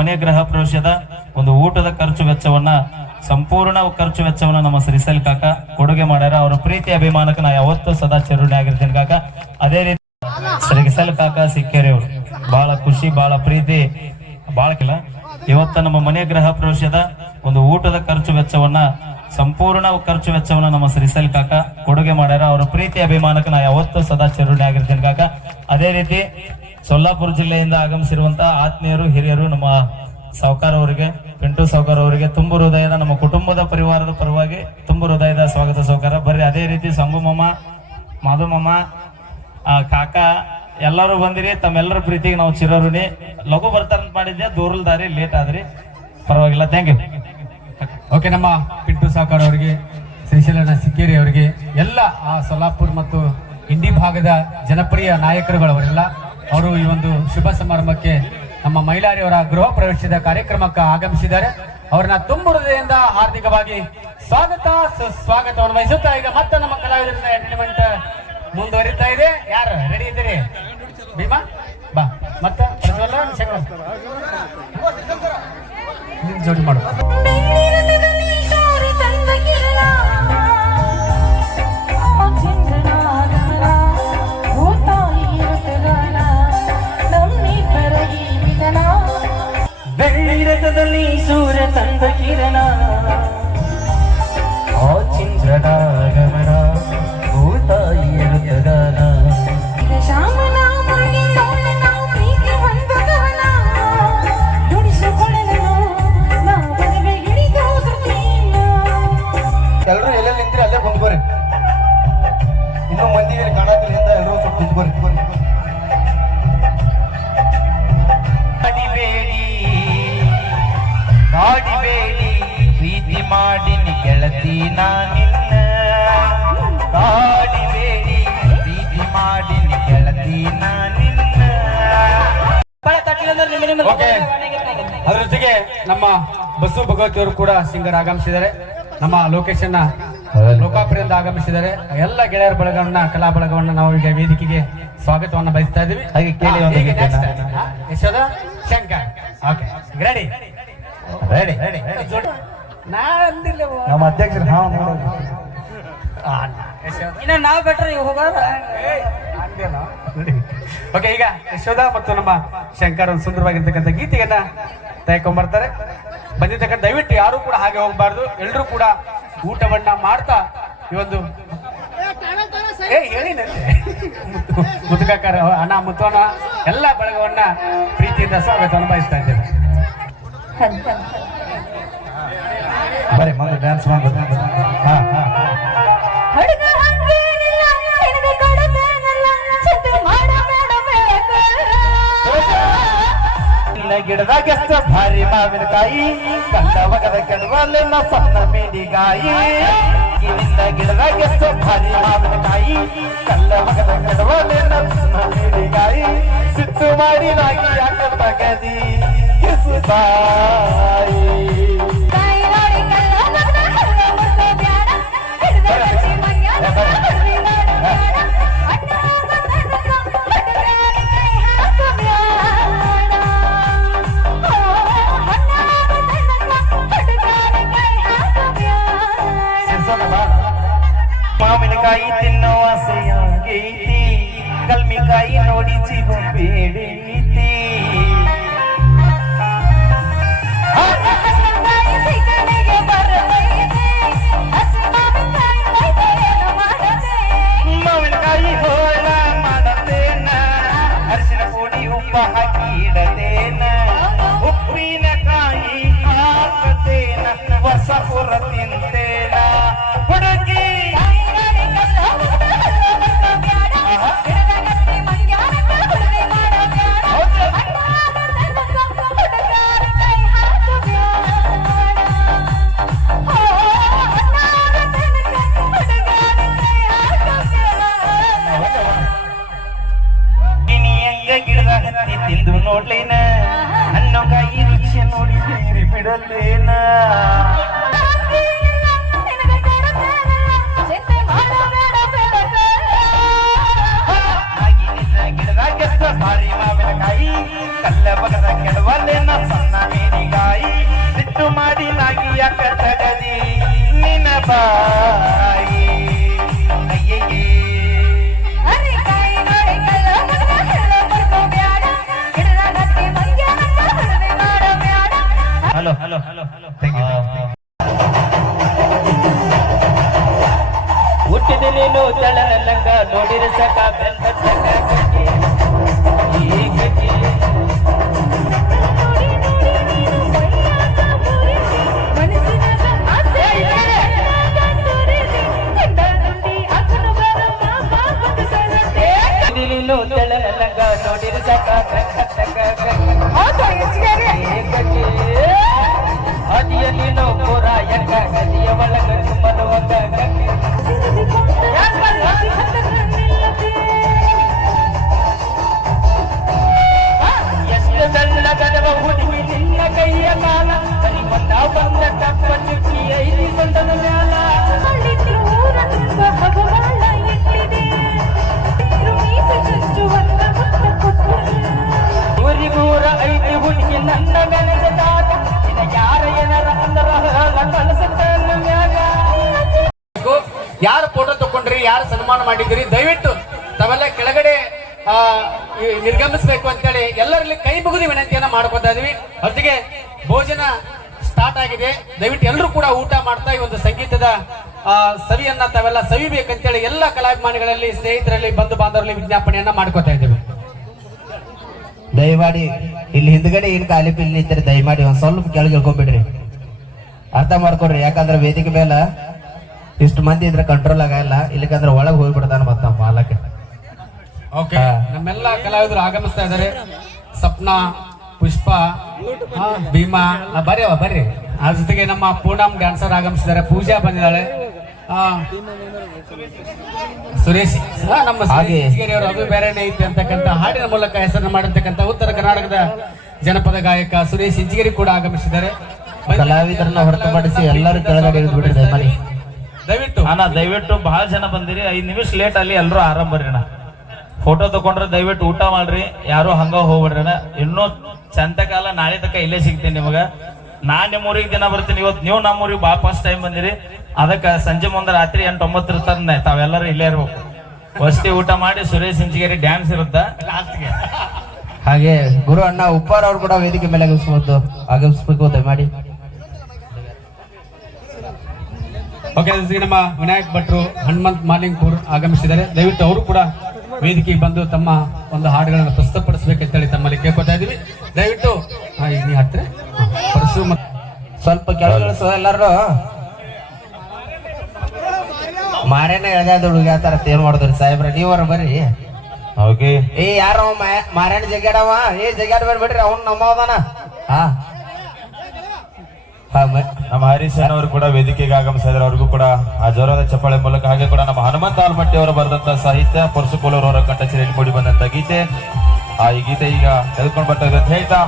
ಮನೆ ಗೃಹ ಪ್ರವೇಶದ ಒಂದು ಊಟದ ಖರ್ಚು ವೆಚ್ಚವನ್ನ ಸಂಪೂರ್ಣ ಖರ್ಚು ವೆಚ್ಚವನ್ನ ನಮ್ಮ ಶ್ರೀಸಲ್ ಕಾಕ ಕೊಡುಗೆ ಮಾಡ್ಯಾರ. ಅವರ ಪ್ರೀತಿ ಅಭಿಮಾನಕ್ಕೆ ನಾ ಯಾವತ್ತೂ ಸದಾ ಚಿರುಣಿ ಆಗಿರ್ತೀನಿ ಕಾಕ. ಅದೇ ರೀತಿ ಶ್ರೀಸಲ್ ಕಾಕ ಸಿಕ್ಕೇರಿ ಅವರು ಬಹಳ ಖುಷಿ, ಬಹಳ ಪ್ರೀತಿ, ಬಹಳ ಕಿಲ್ಲ. ಇವತ್ತ ನಮ್ಮ ಮನೆ ಗೃಹ ಪ್ರವೇಶದ ಒಂದು ಊಟದ ಖರ್ಚು ವೆಚ್ಚವನ್ನ ಸಂಪೂರ್ಣ ಖರ್ಚು ವೆಚ್ಚವನ್ನ ನಮ್ಮ ಶ್ರೀಸಲ್ ಕಾಕ ಕೊಡುಗೆ ಮಾಡ್ಯಾರ. ಅವರ ಪ್ರೀತಿ ಅಭಿಮಾನಕ್ಕೆ ನಾ ಯಾವತ್ತೂ ಸದಾ ಚಿರುಣಿ ಆಗಿರ್ತೀನಿ ಕಾಕ. ಅದೇ ರೀತಿ ಸೊಲ್ಲಾಪುರ ಜಿಲ್ಲೆಯಿಂದ ಆಗಮಿಸಿರುವಂತಹ ಆತ್ಮೀಯರು, ಹಿರಿಯರು, ನಮ್ಮ ಸಾವ್ಕಾರ ಅವರಿಗೆ, ಪಿಂಟು ಸಾವ್ಕಾರ ಅವರಿಗೆ ತುಂಬ ಹೃದಯದ, ನಮ್ಮ ಕುಟುಂಬದ ಪರಿವಾರದ ಪರವಾಗಿ ತುಂಬ ಹೃದಯದ ಸ್ವಾಗತ ಸಾವ್ಕಾರ. ಬರ್ರಿ. ಅದೇ ರೀತಿ ಸಂಗು ಮಾಮ, ಮಾಧು ಮಾಮ, ಕಾಕ ಎಲ್ಲರೂ ಬಂದಿರಿ. ತಮ್ಮೆಲ್ಲರ ಪ್ರೀತಿಗೆ ನಾವು ಚಿರಋಣಿ. ಲಘು ಬರ್ತಾರಂತ ಮಾಡಿದ್ದೆ, ದೂರಲ್ ದಾರಿ ಲೇಟ್ ಆದ್ರಿ, ಪರವಾಗಿಲ್ಲ. Thank you. ಓಕೆ, ನಮ್ಮ ಪಿಂಟು ಸಾವ್ಕಾರ ಅವರಿಗೆ, ಶ್ರೀಶೈಲಣ್ಣ ಸಿಕ್ಕೇರಿ ಅವರಿಗೆ, ಎಲ್ಲ ಆ ಸೊಲ್ಲಾಪುರ ಮತ್ತು ಇಂಡಿ ಭಾಗದ ಜನಪ್ರಿಯ ನಾಯಕರುಗಳವರೆಲ್ಲ ಅವರು ಈ ಒಂದು ಶುಭ ಸಮಾರಂಭಕ್ಕೆ ನಮ್ಮ ಮೈಲಾರಿಯವರ ಗೃಹ ಪ್ರವೇಶದ ಕಾರ್ಯಕ್ರಮಕ್ಕೆ ಆಗಮಿಸಿದ್ದಾರೆ. ಅವರನ್ನ ತುಂಬ ಹೃದಯದಿಂದ ಹಾರ್ದಿಕವಾಗಿ ಸ್ವಾಗತ ಸುಸ್ವಾಗತವನ್ನು ವಹಿಸುತ್ತಾ ಈಗ ಮತ್ತೆ ನಮ್ಮ ಕಲಾವಿದರಿಂದ ಎಂಟರ್ಟೈನ್ಮೆಂಟ್ ಮುಂದುವರಿತಾ ಇದೆ. ಯಾರು ರೆಡಿ ಇದ್ದೀರಿ? ಭೀಮಾ ಬಾ, ಮತ್ತೆ ಜೋಡಿ ಮಾಡು. ಬೆಳ್ಳಿರಥದಲ್ಲಿ ಸೂರ್ಯ ತಂದ ಕಿರಣ, ಆ ಚಂದ್ರನ ಗಮನ, ಭೂತಾಯಿಯ ಗಗನ, ಶ್ಯಾಮನ ಮುರುಗಿನ ಪ್ರೀತಿ ಒಂದು ಗಮನ, ನುಡಿಸಿಕೊಳ್ಳಲು ನಾ ಬದುವೆ ಹಿಡಿದು ಸೃಷ್ಟಿಯ. ಎಲ್ಲರೂ ಎಲ್ಲೆಲ್ಲಿ ನಿಂತಿರಿ ಅಲ್ಲೇ ಬಂದ್ಕೋರಿ. ಇನ್ನೂ ಮಂದಿಗೆ ಕಾಣೋದ್ರಿಂದ ಎಲ್ಲರೂ ಸ್ವಲ್ಪ ನಿಂತ್ಕೋರಿ. ಕಾಡಿಬೇಡಿ ಪ್ರೀತಿ ಮಾಡಿನಿ ಗೆಳತಿ ನಾನಿನ್ನ, ಕಾಡಿಬೇಡಿ ಪ್ರೀತಿ ಮಾಡಿನಿ ಗೆಳತಿ ನಾನಿನ್ನ. ಅದರ ಜೊತೆಗೆ ನಮ್ಮ ಬಸ್ಸು ಭಗವತಿ ಅವರು ಕೂಡ ಸಿಂಗರ್ ಆಗಮಿಸಿದ್ದಾರೆ. ನಮ್ಮ ಲೊಕೇಶನ್ ಲೋಕಾಪುರದಿಂದ ಆಗಮಿಸಿದ್ದಾರೆ. ಎಲ್ಲ ಗೆಳೆಯರ ಬಳಗವನ್ನ, ಕಲಾ ಬಳಗವನ್ನ ನಾವು ಈಗ ವೇದಿಕೆಗೆ ಸ್ವಾಗತವನ್ನ ಬಯಸ್ತಾ ಇದ್ದೀವಿ. ಹಾಗೆ ಕೇಳಿ Yashoda Shankar. Okay, ready ready. ನಮ್ಮ ಅಧ್ಯಕ್ಷರು ಇನ್ನ ನಾವ್ ಬೆಟ್ರಿ ಹೋಗೋದ. ಓಕೆ, ಈಗ ಯಶೋಧ ಮತ್ತು ನಮ್ಮ ಶಂಕರ್ ಒಂದು ಸುಂದರವಾಗಿರ್ತಕ್ಕಂಥ ಗೀತೆಯನ್ನ ತೆಗೆದುಕೊಂಡ್ಬರ್ತಾರೆ. ಬಂದಿರ್ತಕ್ಕಂಥ ದಯವಿಟ್ಟು ಯಾರು ಕೂಡ ಹಾಗೆ ಹೋಗಬಾರ್ದು. ಎಲ್ಲರೂ ಕೂಡ ಊಟವನ್ನ ಮಾಡ್ತಾ ಈ ಒಂದು ಹೇಳಿನಂತೆ ಮುದುಕರ ಅಣ್ಣ ಮುತ್ತೋಣ ಎಲ್ಲ ಬಳಗವನ್ನ ಪ್ರೀತಿಯಿಂದ ಸ್ವಾಗತವನ್ನು ಬಯಸ್ತಾ ಇದ್ದೇವೆ. ಬರೀ ಮೊದಲು ಡ್ಯಾನ್ಸ್ ಮಾಡ್ಬೇಕು. ಗಿಡದಾಗೆಷ್ಟ ಭಾರಿ ಮಾವಿನಕಾಯಿ, ಕಂಡ ಮಗದ ಕೆಡವಲ್ಲ ಸಣ್ಣ ಮೇಡಿಗಾಯಿ. ಗಿಡದಾಗೆಷ್ಟ ಭಾರಿ ಮಾವಿನಕಾಯಿ, ಕಲ್ಲ ಮಗದ ಕೆಡವಲ್ಲ ಸಣ್ಣ ಮೇಡಿಗಾಯಿ. ಸಿಟ್ಟು ಮಾಡಿ ನಾಗಿ ಯಾಕ ತಗದಿ ತಾಯಿ. ಮಾವಿನಕಾಯಿ ತಿನ್ನೋ ಆಸೆಯಾಗೈತಿ, ಕಲ್ಮಿಕಾಯಿ ನೋಡಿ ಜೀವ ಬೇಡೈತಿ. ಮಾವಿನಕಾಯಿ ಹೋಳ ಮಾಡತೇನ, ಅರಿಶಿನ ಪುಡಿ ಉಪ್ಪ ಹಾಕಿಡತೇನ, ಉಪ್ಪಿನಕಾಯಿ ಹಾಕತೇನ, ಹೊಸಪುರ ತಿಂತೇನ. ಹುಡುಗಿ ಗಿಡದ ಹತ್ತಿ ತಿಂದು ನೋಡ್ಲೇನ, ಅನ್ನೋ ಕಾಯಿ ರುಚಿ ನೋಡಿ ಬೇರಿ ಬಿಡಲೇನ. ಗಿಡದಾಗೆಷ್ಟ ಭಾರಿ ಮಾವಿನಕಾಯಿ, ಕಲ್ಲ ಬಗದ ಕೆಡವಲೇನ ಸಣ್ಣ ಬಾಯಿ ಅಯ್ಯಯ್ಯೇ ಹಲೋ ಹಲೋ ಹಲೋ ಹಲೋ ಹುಟ್ಟಿದ ನೀನು ತಳನಲ್ಲಂಗ ನೋಡಿರ ಸಕ ನೀನು ತಳನಲ್ಲಂಗ ನೋಡಿರ ಸಕ ಅದಿಯ ನೀನು ಪೂರ ಎಂಗ ಗದಿಯ ಒಳಗ ಸುಮ್ಮನುವಂಗ ಎಷ್ಟು ಸಣ್ಣ ಗದವ ಹುಡುಗಿ ನಿನ್ನ ಕೈಯ ಕಾಲ ಸರಿ ಬಂದ ಬಂದ ಕಪ್ಪ ಚುಕ್ಕಿ ಐದು ಸೊಂಟದ ಮ್ಯಾಲ ಊರಿಗೂರ ಐದು ಹುಡುಗಿ ನನ್ನ ಬೆಳೆದಾಗ ಇನ್ನ ಯಾರ ಏನಾರ ಅಂದರ ಕನಸುತ್ತ ಮ್ಯಾಗ ಯಾರು ಫೋಟೋ ತಕೊಂಡ್ರಿ, ಯಾರು ಸನ್ಮಾನ ಮಾಡಿದ್ರಿ, ದಯವಿಟ್ಟು ತಾವೆಲ್ಲ ಕೆಳಗಡೆ ನಿರ್ಗಮಿಸಬೇಕು ಅಂತೇಳಿ ಎಲ್ಲರಲ್ಲಿ ಕೈ ಮುಗಿದು ವಿನಂತಿಯನ್ನ ಮಾಡ್ಕೊತಾ ಇದೀವಿ. ಜೊತೆಗೆ ಭೋಜನ ಸ್ಟಾರ್ಟ್ ಆಗಿದೆ. ದಯವಿಟ್ಟು ಎಲ್ಲರೂ ಕೂಡ ಊಟ ಮಾಡ್ತಾ ಈ ಒಂದು ಸಂಗೀತದ ಸವಿಯನ್ನ ತಾವೆಲ್ಲ ಸವಿಬೇಕಂತೇಳಿ ಎಲ್ಲ ಕಲಾಭಿಮಾನಿಗಳಲ್ಲಿ, ಸ್ನೇಹಿತರಲ್ಲಿ, ಬಂಧು ಬಾಂಧವರಲ್ಲಿ ವಿಜ್ಞಾಪನೆಯನ್ನ ಮಾಡ್ಕೊತಾ ಇದ್ದೇವೆ. ದಯಮಾಡಿ ಇಲ್ಲಿ ಹಿಂದ್ಗಡೆ ಏನ್ ಖಾಲಿ ಪಿಲ್ಲಿ ಇದ್ರೆ ದಯಮಾಡಿ ಒಂದ್ ಸ್ವಲ್ಪ ಕೆಳಗೆ ಇಳ್ಕೊಂಡ್ಬಿಡ್ರಿ, ಅರ್ಥ ಮಾಡ್ಕೊಡ್ರಿ. ಯಾಕಂದ್ರೆ ವೇದಿಕೆ ಮೇಲೆ ಇಷ್ಟು ಮಂದಿ ಇದ್ರೆ ಕಂಟ್ರೋಲ್ ಆಗಲ್ಲ, ಇಲ್ಲಕಂದ್ರೆ ಒಳಗೆ ಹೋಗ್ಬಿಡ್ತಾನ ಮತ್ತ ನಮ್ಮ ಮಾಲಕ್ಕೆ. ಓಕೆ, ನಮ್ಮೆಲ್ಲ ಕಲಾವಿದರು ಆಗಮಿಸ್ತಾ ಇದ್ದಾರೆ. ಸಪ್ನಾ, ಪುಷ್ಪ, ಭೀಮಾ ಬರ್ರಿ. ಅದ್ರ ಜೊತೆಗೆ ನಮ್ಮ ಪೂನಂ ಡ್ಯಾನ್ಸರ್ ಆಗಮಿಸಿದ್ದಾರೆ. ಪೂಜಾ ಬಂದಿದ್ದಾಳೆ. ಸುರೇಶ್ ನಮ್ಮ ಅವರು ಅದು ಬೇರೆನೇ ಐತೆ ಅಂತಕ್ಕಂಥ ಹಾಡಿನ ಮೂಲಕ ಹೆಸರನ್ನು ಮಾಡಿರ್ತಕ್ಕಂಥ ಉತ್ತರ ಕರ್ನಾಟಕದ ಜನಪದ ಗಾಯಕ ಸುರೇಶ್ ಇಂಜಿಗೇರಿ ಕೂಡ ಆಗಮಿಸಿದ್ದಾರೆ. ಕಲಾವಿದರನ್ನ ಹೊರತುಪಡಿಸಿ ಎಲ್ಲರೂ ಕೆಳಗಡೆ ಇಳಿದ್ಬಿಡ್ರಿ ದಯಮಾಡಿ. ದಯವಿಟ್ಟು ಬಹಳ ಜನ ಬಂದಿರಿ. 5 ನಿಮಿಷ ಲೇಟ್ ಅಲ್ಲಿ ಎಲ್ಲರೂ ಆರಾಮ್ ಬರ್ರಿ ಅಣ್ಣ. ಫೋಟೋ ತಕೊಂಡ್ರೆ ದಯವಿಟ್ಟು ಊಟ ಮಾಡ್ರಿ, ಯಾರು ಹಂಗ ಹೋಗ್ಬಿಡ್ರಿ ಅಣ್ಣ. ಇನ್ನೂ ಚಂದ ಕಾಲ ನಾಳೆ ತನಕ ಇಲ್ಲೇ ಸಿಗ್ತೀನಿ ನಿಮಗ. ನಾನ್ ನಿಮ್ಮ ಊರಿಗೆ ದಿನ ಬರ್ತೀನಿ. ಇವತ್ತು ನೀವು ನಮ್ಮ ಊರಿಗೆ ಬಾ ಫಸ್ಟ್ ಟೈಮ್ ಬಂದಿರಿ. ಅದಕ್ಕೆ ಸಂಜೆ ಮುಂದೆ ರಾತ್ರಿ 8-9 ಇರ್ತಾರ ತಾವೆಲ್ಲರೂ ಇಲ್ಲೇ ಇರ್ಬೇಕು. ವಸ್ತಿ ಊಟ ಮಾಡಿ ಸುರೇಶ್ ಇಂಚಿಗೇರಿ ಡ್ಯಾನ್ಸ್ ಇರುತ್ತ ಲಾಸ್ಟ್ಗೆ. ಹಾಗೆ ಗುರು ಅಣ್ಣ ಉಪ್ಪಾರ್ ಅವ್ರು ಕೂಡ ವೇದಿಕೆ ಮೇಲೆ ಆಗಮಿಸ್ಬೇಕು ದಯಮಾಡಿ. ಓಕೆ, ನಮ್ಮ ವಿನಾಯಕ್ ಭಟ್ರು, ಹನುಮಂತ್ ಮಾಲಿಂಗ್ಪುರ್ ಆಗಮಿಸಿದ್ದಾರೆ. ದಯವಿಟ್ಟು ಅವರು ಕೂಡ ವೇದಿಕೆಗೆ ಬಂದು ತಮ್ಮ ಒಂದು ಹಾಡುಗಳನ್ನು ಪ್ರಸ್ತುತಪಡಿಸಬೇಕಂತೇಳಿ ತಮ್ಮಲ್ಲಿ ಕೇಳ್ಕೊತಾ ಇದೀವಿ. ದಯವಿಟ್ಟು ನೀ ಹತ್ರ ಪರಸು ಸ್ವಲ್ಪ ಕೆಳಗೆ ಎಲ್ಲರೂ ಮಾರೇನೆ ಎಳ್ದಾದ ಹುಡುಗ ತರ ಏನ್ ಮಾಡಿದ್ರಿ ಸಾಹೇಬ್ರ, ನೀವರ ಬರ್ರಿ. ಏ ಯಾರ ಮಾರ್ಯಾಣ ಜಗ್ಯಾಡವ, ಜಗ್ಯಾಡ ಬರ್ಬೇಡ್ರಿ, ಅವ್ನು ನಮ್ಮ ಅವದಾನ. ನಮ್ಮ ಹರೀಶ್ ಅವರು ಕೂಡ ವೇದಿಕೆಗೆ ಆಗಮಿಸಿದ್ರೆ ಅವ್ರಿಗೂ ಕೂಡ ಆ ಜೋರಾದ ಚಪ್ಪಾಳೆ ಮೂಲಕ, ಹಾಗೆ ಕೂಡ ನಮ್ಮ ಹನುಮಂತ ಆಲ್ಮಟ್ಟಿ ಅವರು ಬರೆದಂತ ಸಾಹಿತ್ಯ, ಪರಸುಕೋಲೂರ್ ಅವರ ಕಂಠಸಿರಿಯಲ್ಲಿ ಮೂಡಿ ಬಂದಂತ ಗೀತೆ. ಈ ಗೀತೆ ಈಗ ತೆಗೆದುಕೊಂಡು ಬರ್ತಾ ಇದೆ ಅಂತ ಹೇಳ್ತಾ